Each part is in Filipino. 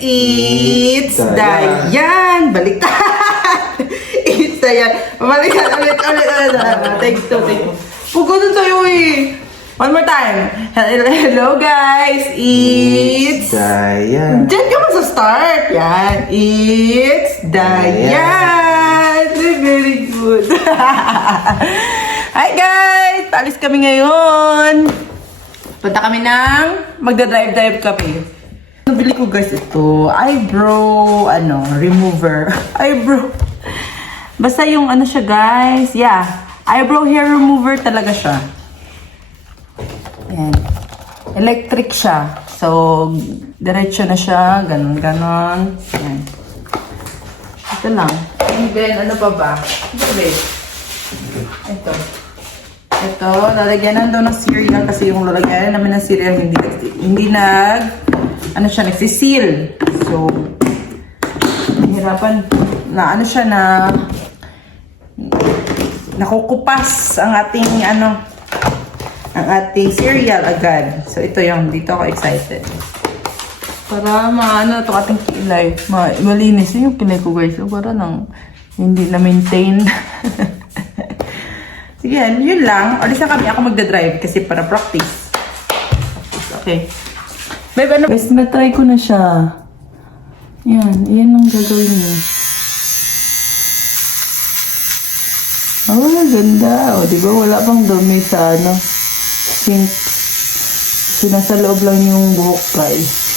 It's Dayan. Baliktad. It's Dayan. Baliktad ulit. Take two. Pugunin tayo eh. One more time. Hello guys. It's Dayan. Diyan ka start. Yan. It's Dayan. Very good. Hi guys. Paalis kami ngayon. Punta kami ng magdadrive kami. Nabili ko guys ito, eyebrow, remover. Eyebrow. Basta yung siya guys, yeah. Eyebrow hair remover talaga siya. Ayan. Electric siya. So, diretso na siya. Ganon. Ayan. Ito lang. And then, ano pa ba? Ito. Ito, lalagyan daw ng cereal kasi yung lalagyan namin ng cereal hindi nagsisil. So, nahirapan na siya na nakukupas ang ating cereal agad. So, ito yung dito ako excited. Para ito ating kilay. Malinis yung kilay ko guys. So, para nang hindi na maintain. Sige, yun lang. Alis na kami. Ako magdadrive kasi para practice. Okay. Babe, guys, na-try ko na siya. Yan ang gagawin niyo. Oh, ganda. O, diba? Wala pang dumi sa sink. So, nasa loob lang yung buhok, guys.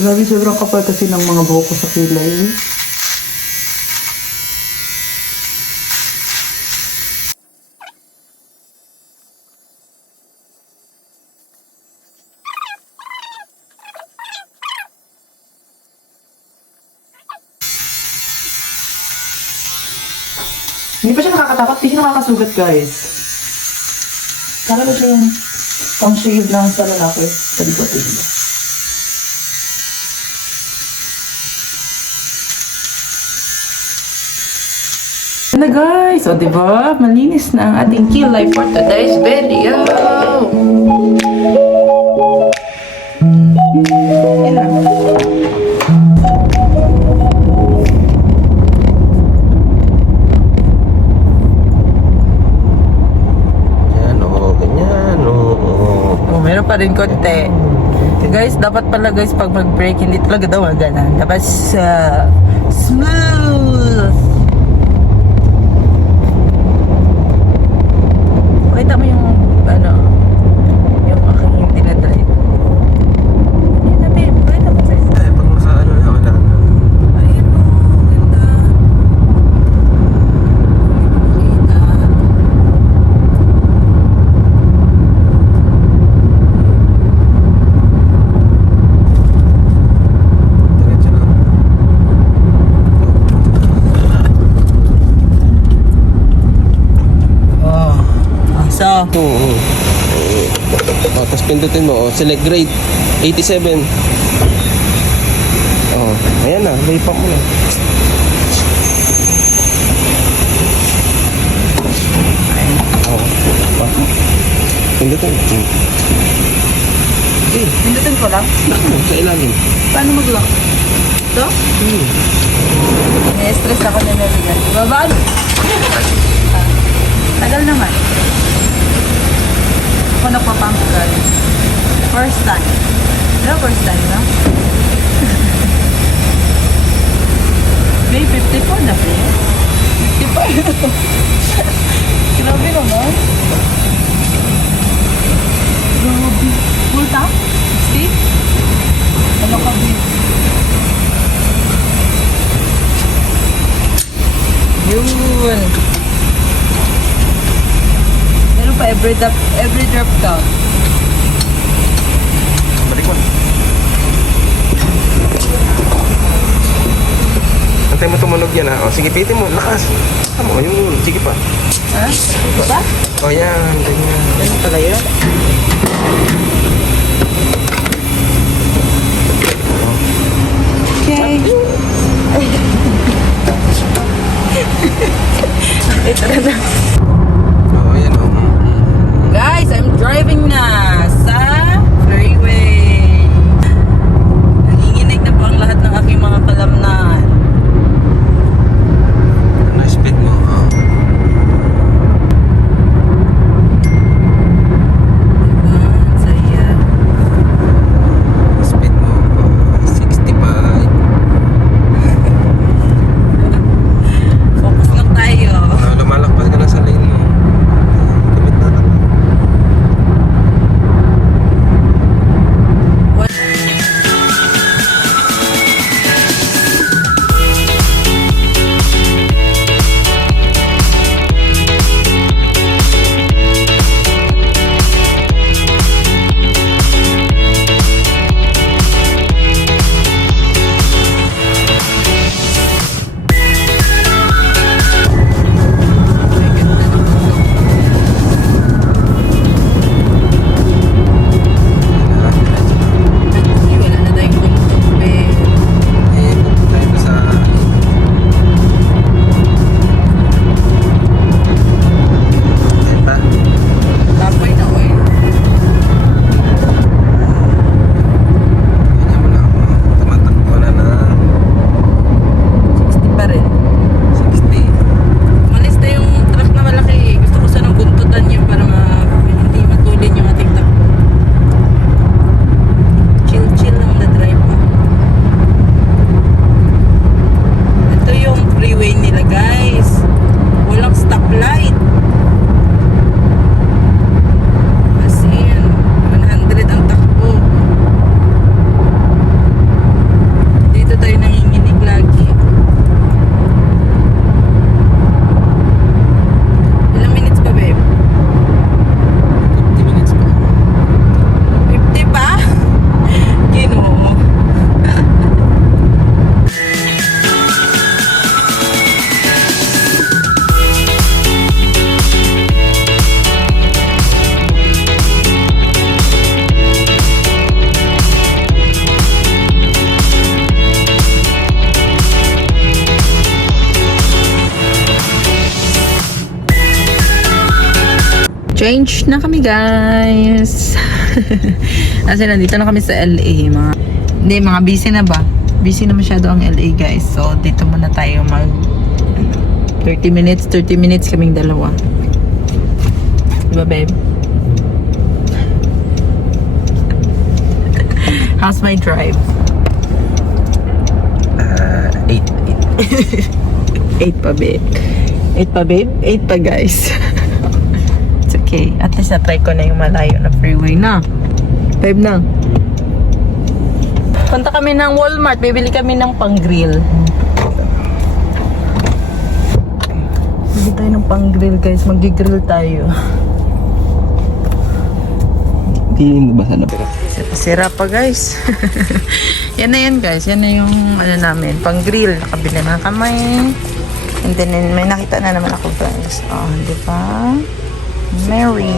Grabe, sobrang kapal kasi ng mga buhok ko sa kilay. Hindi pa siya nakakatakot, hindi siya nakakasugat guys. Kala ba siya yung pang-shave lang sa lalaki? Sa likod. Na guys, o diba? Malinis na ang ating kilay for today's video. Yan lang. Ganyan o. Meron pa rin konti. Guys, dapat pala guys pag mag-break, hindi talaga daw ganun. Dapat smooth. Pakita mo yung yung aking tinadrive. Ayun na babe, pakita mo babe. Pag nasa wala. Ayun o, ganda. Kita. Diretso lang. So, Tapos pindutin mo, select grade 87. Ayan na, laypak mo na. Pindutin. pindutin ko lang. Sa ilalim. Paano mag-lock? Ito? Stress ako na nariyan. Babaan? Tagal naman. Ako nagpapump guys. First time. No, first time, no? May 54 na ba? 54. Grabe naman. Grabe. Full tank? 60? Ano ka ba? Yun. Meron pa every drop count. Balik mo. Antay mo tumunog yan ha. Sige, pitin mo. Lakas. Tama mo yun. Sige pa. Ha? Ito ba? Yan. Ganyan. Ganun pala yun. Okay. Ito na. Yan o. Guys, I'm Change na kami, guys. Kasi nandito na kami sa LA. Mga busy na ba? Busy na masyado ang LA, guys. So, dito muna tayo 30 minutes kaming dalawa. Diba, babe? How's my drive? 8. 8 pa, babe. 8 pa, babe? 8 pa, guys. It's okay. At least na-try ko na yung malayo na freeway na. 5 na. Punta kami ng Walmart. Bibili kami ng pang-grill. Bibili tayo ng pang-grill, guys. Mag-grill tayo. Hindi ba sana? Sira pa, guys. Yan na yan, guys. Yan na yung ano namin. Pang-grill. Nakabili na kami. And then, may nakita na naman ako, guys. Oh, di ba? Mary.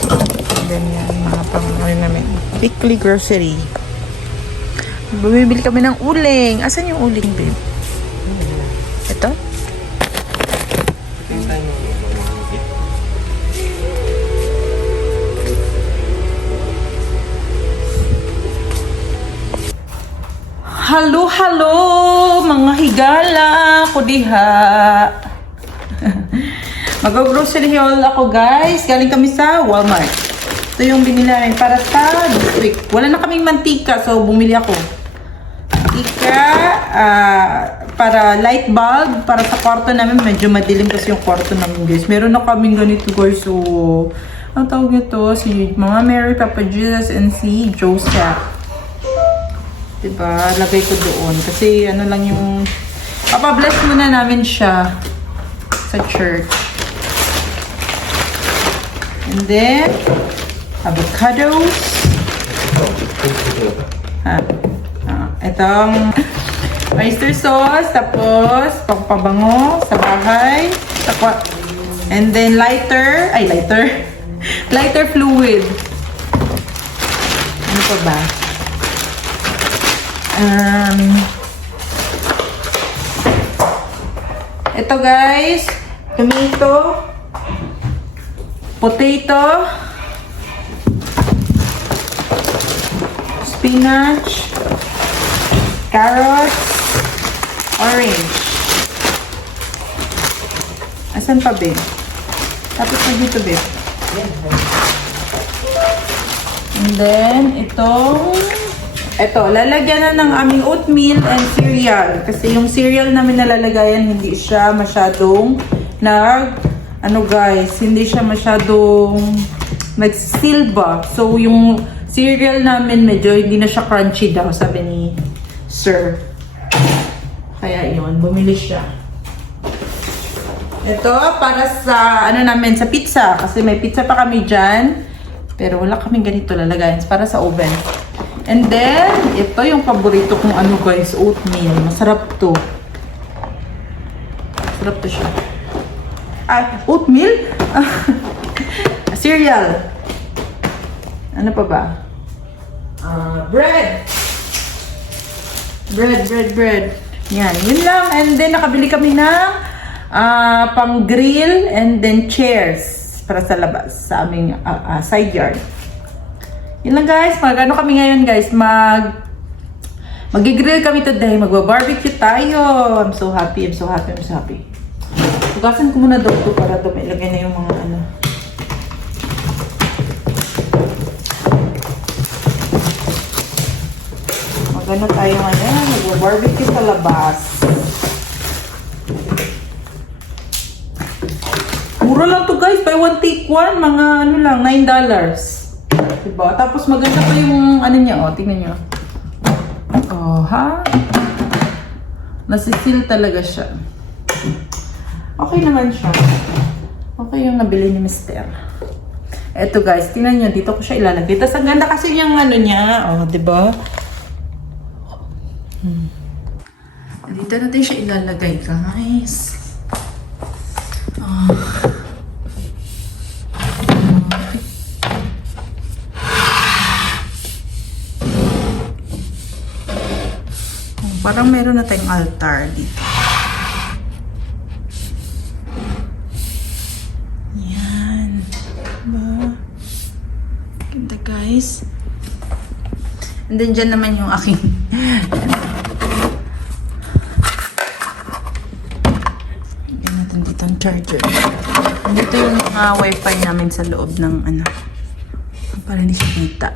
And then, yan. Mga pang ano namin. Weekly grocery. Bumibili kami ng uling. Asan yung uling, babe? Ito? Hello, mga higala ko diha. Mag-grocery haul ako, guys. Galing kami sa Walmart. Ito yung binili namin para sa this week. Wala na kaming mantika, so bumili ako. Mantika, para light bulb, para sa kwarto namin. Medyo madilim kasi yung kwarto namin, guys. Meron na kaming ganito, guys. So, ang tawag nito, si Mama Mary, Papa Jesus, and si Joseph. Diba? Lagay ko doon. Kasi ano lang yung... Papabless muna namin siya sa church. And then, avocados. Itong oyster sauce. Tapos, pangpabango sa bahay. And then, lighter. Ay, lighter. Lighter fluid. Ano pa ba? Ito, guys, tomato, potato, spinach, carrots, orange. Asan pa, babe? Tapos na dito, babe. And then, ito, lalagyan na ng aming oatmeal and cereal. Kasi yung cereal namin nalalagayan, hindi siya masyadong hindi siya masyadong nagsilba. So, yung cereal namin medyo hindi na siya crunchy daw, sabi ni Sir. Kaya yun, bumili siya. Ito, para sa, namin, sa pizza. Kasi may pizza pa kami dyan. Pero wala kaming ganito lalagayan. Para sa oven. And then, ito yung paborito kong guys, oatmeal. Masarap to. Masarap to siya. Oatmeal? Cereal. Ano pa ba? Bread. Bread. Yan, yun lang. And then, nakabili kami ng pang-grill and then chairs para sa labas, sa aming side yard. Yun lang, guys. Kami ngayon, guys. Mag-grill kami today. Magba-barbecue tayo. I'm so happy. Tugasan ko muna daw ito para ilagay na yung mga Magano tayo ngayon. Magba-barbecue sa labas. Mura lang to, guys. Buy one, take one. Mga lang, $9. Diba? Tapos maganda pa yung niya, tingnan nyo. Ha? Nasisil talaga siya. Okay naman siya. Okay yung nabili ni Mister. Eto, guys, tingnan nyo, dito ko siya ilalagay. Tapos ang ganda kasi yung niya. Diba? Dito natin siya ilalagay, guys. Parang meron na tayong altar dito. And then dyan naman yung aking lagyan natin dito ang charger. Dito yung mga wifi namin sa loob ng ano. Para hindi siya kita.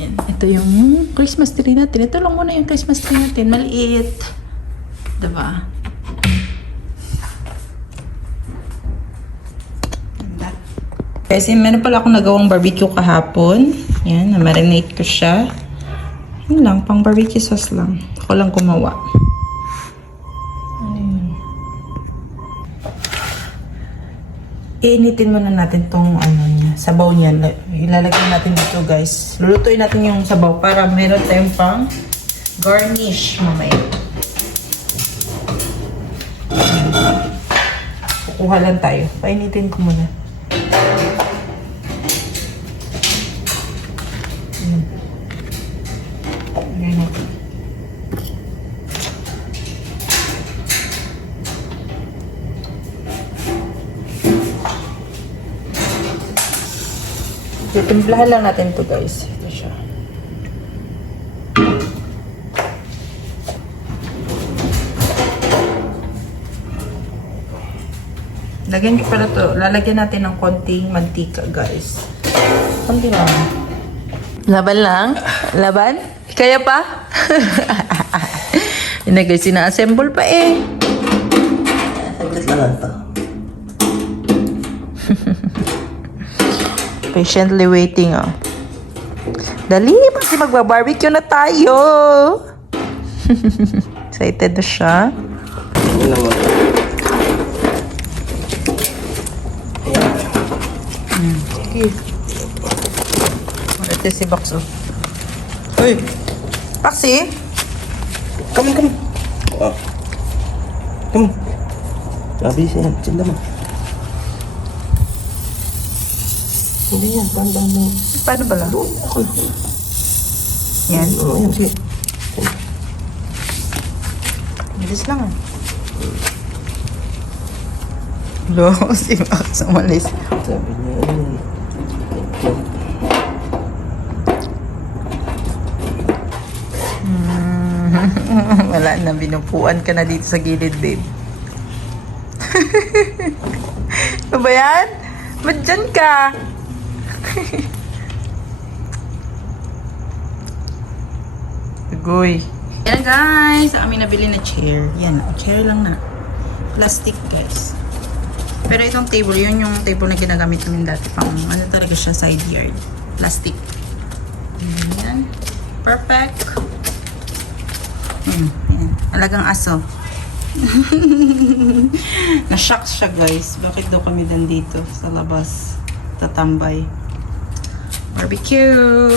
Yan. Ito yung Christmas tree natin. Ito lang muna yung Christmas tree natin. Maliit. Diba? Kasi meron pala akong nagawang barbecue kahapon. Yan, na-marinate ko siya. Yun lang, pang barbecue sauce lang. Ako lang gumawa. Ayun. Iinitin muna natin tong ano niya, sabaw niya. Ilalagay natin dito guys. Lulutuin natin yung sabaw para meron tayong pang garnish mamaya. Kukuha lang tayo. Painitin ko muna. Timplahan lang natin to guys. Ito siya. Lagyan ko pala to. Lalagyan natin ng konting mantika guys. Konti lang. Laban lang? Laban? Kaya pa? Hindi guys, sina-assemble pa eh. Saglit lang ito. Patiently waiting, oh. Dali, kasi magba-barbecue na tayo. Excited na siya. Yun lang muna. Sige. Ito si Bakso. Uy! Paksi? Come on. Oh. Come on. Sabi siya yan. Chill naman. Hindi yan. Paano lang. Paano ba lang? Doon ako. Yan. Oo, yan. Sige. Bilis lang, ah. Lo, si Bakso umalis. Sabi niya yun. Wala na, binupuan ka na dito sa gilid, babe. Ano ba yan? Ba't dyan ka? Agoy. Yan guys, ang aming nabili na chair. Yan, chair lang na. Plastic guys. Pero itong table, yun yung table na ginagamit namin dati pang ano talaga siya, side yard. Plastic. Yan. Perfect. Yan. Alagang aso. Na-shock siya guys. Bakit daw kami dito sa labas tatambay? Barbecue!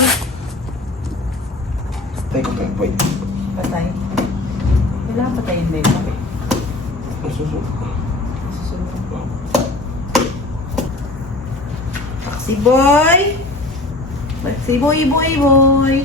Patay ko tayo, boy. Patay. Kailangan patayin din. Okay. Susunod. Taxi boy! Taxi boy, boy, boy!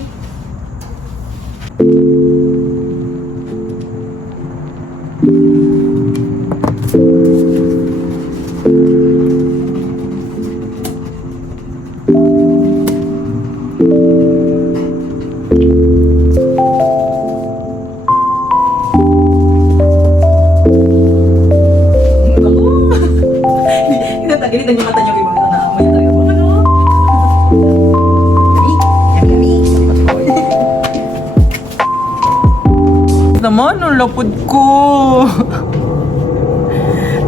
Pinatagilitan yung mata niyo kay mga naamay tayo. Ano? Naman, ang lapod ko.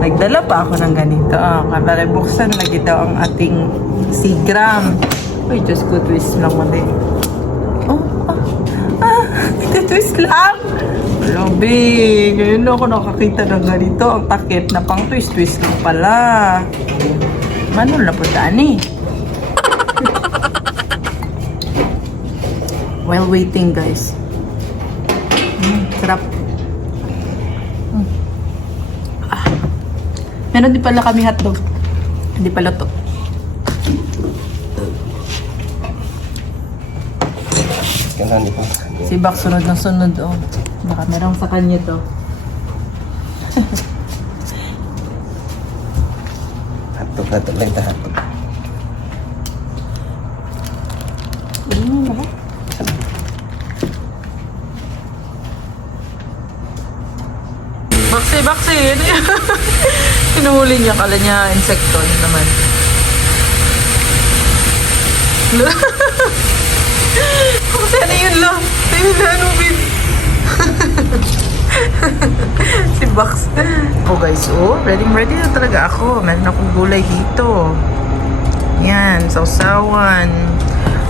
Nagdala pa ako ng ganito. Para buksan lagi daw ang ating sigram. Uy, Diyos ko, twist lang mo din. Twist lang. Grabe, ngayon na ako nakakita ng ganito. Ang takip na pang twist lang pala. Manong laputan eh. While waiting guys. Sarap. Meron din pala kami hotdog. Hindi pala to. Ganda hindi pa. Si Bak sunod na sunod, oh. Baka merong sa kanya to. Hotdog lang ito, hotdog. Baksi, baksi. Hinuhuli niya, kala niya insekto. Yun naman. Baksi, ano yun lang? Ayun na, ano, babe? Si Bax. Oh guys, oh, ready na talaga ako. Meron akong gulay dito. Yan, sausawan.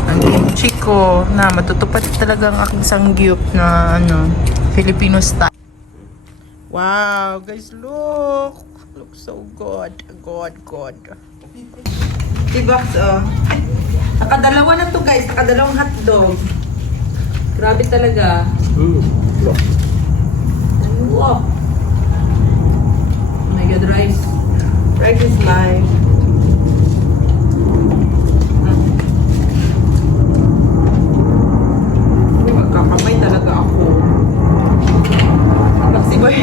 Ang kimchi ko na matutupad talaga ang aking sangyup na ano, Filipino style. Wow, guys, look. Looks so good. Good. Si Bax, oh. Nakadalawa na to, guys. Nakadalawang hotdog. Grabe talaga. Wow. Oh my God, rice. Rice is life. Magkakamay talaga ako. Baksi boy.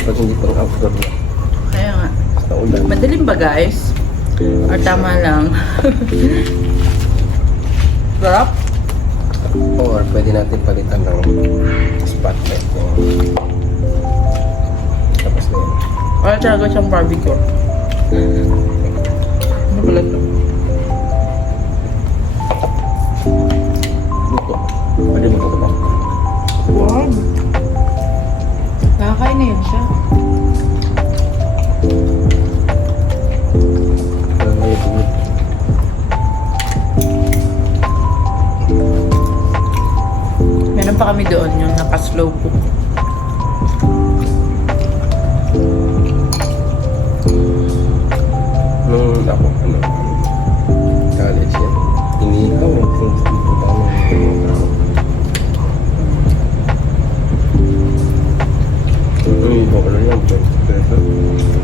Pag hindi pang outdoor na. Kaya nga. Sa ulan. Madilim ba guys? Or tama lang? Sarap? Or pwede natin palitan ng spotlight. Tapos na yun. Wala talaga siyang barbecue. Ano pala ito? Luto. Pwede mo ito ba? Wow! Nakakain na yun siya. Parang may tingin. Meron pa kami doon yung naka-slow cook. Nung ako, college yan. Inihaw eh. Kung paano inihaw ko lang yan. 20 pesos.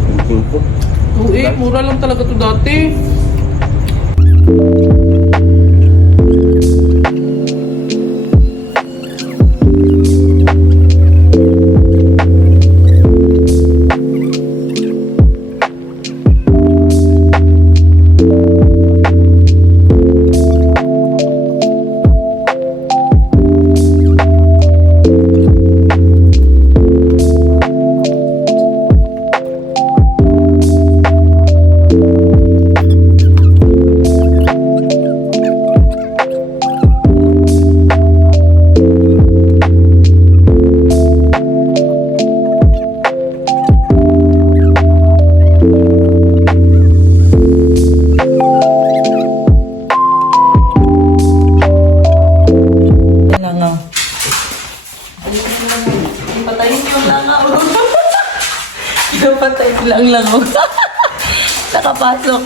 Thinking ko. Mura lang talaga to dati. Patayin yung langaw. Patayin lang langaw. Nakapasok.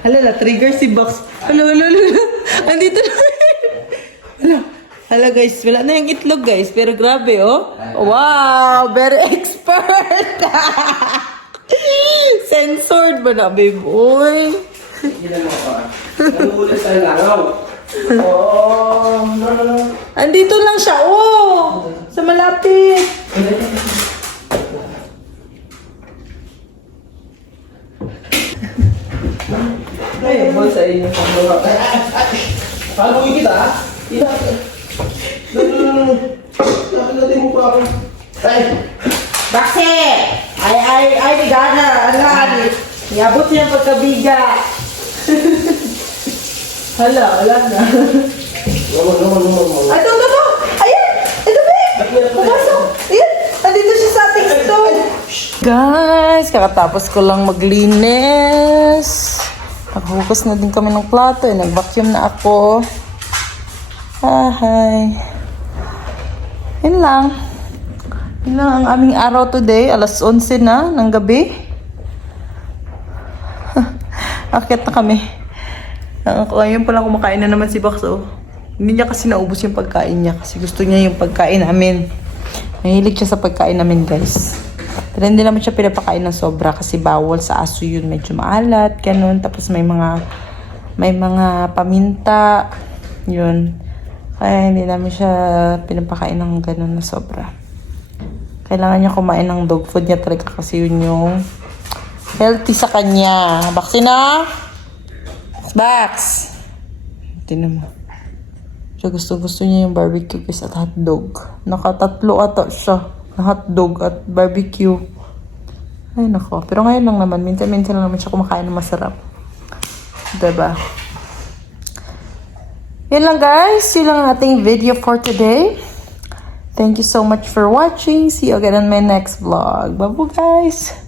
Hala, na-trigger si Box. Hala. Andito na. Hala guys, wala na yung itlog guys. Pero grabe oh. Wow, very expert. Censored ba na, babe? Uy. Hindi mo pa. Namulat sa langaw. Oh, no. Andito lang siya, oh! Sa malapit. Ay, mo sa inyo pang mga. Paano kita? Natin mo pa ako. Ay! Bakse! Ay, bigana. Alam. Iabot niya pagkabiga. Hala na. Ay, ito. Ayan! Ito ba? Pumasok! Ayan! Nandito siya sa ating stove. Guys, kakatapos ko lang maglinis. Nakahugas na din kami ng plato. Nag-vacuum na ako. Hi. Yun lang. Yun lang ang aming araw today. Alas 11 na ng gabi. Akit na kami. Ngayon pa lang kumakain na naman si Bakso. Hindi niya kasi naubos yung pagkain niya. Kasi gusto niya yung pagkain namin. Mahilig siya sa pagkain namin, guys. Pero hindi naman siya pinapakain ng sobra. Kasi bawal sa aso yun. Medyo maalat, ganun. Tapos may mga paminta. Yun. Kaya hindi namin siya pinapakain ng ganun na sobra. Kailangan niya kumain ng dog food niya talaga kasi yun yung healthy sa kanya. Baksi na! Bax! Tinan mo. So gusto niya yung barbecue guys at hotdog. Nakatatlo ata siya na hotdog at barbecue. Ay nako. Pero ngayon lang naman. Minsan lang naman siya kumakain ng masarap. Diba? Yun lang guys. Yun lang ang ating video for today. Thank you so much for watching. See you again on my next vlog. Bye-bye guys.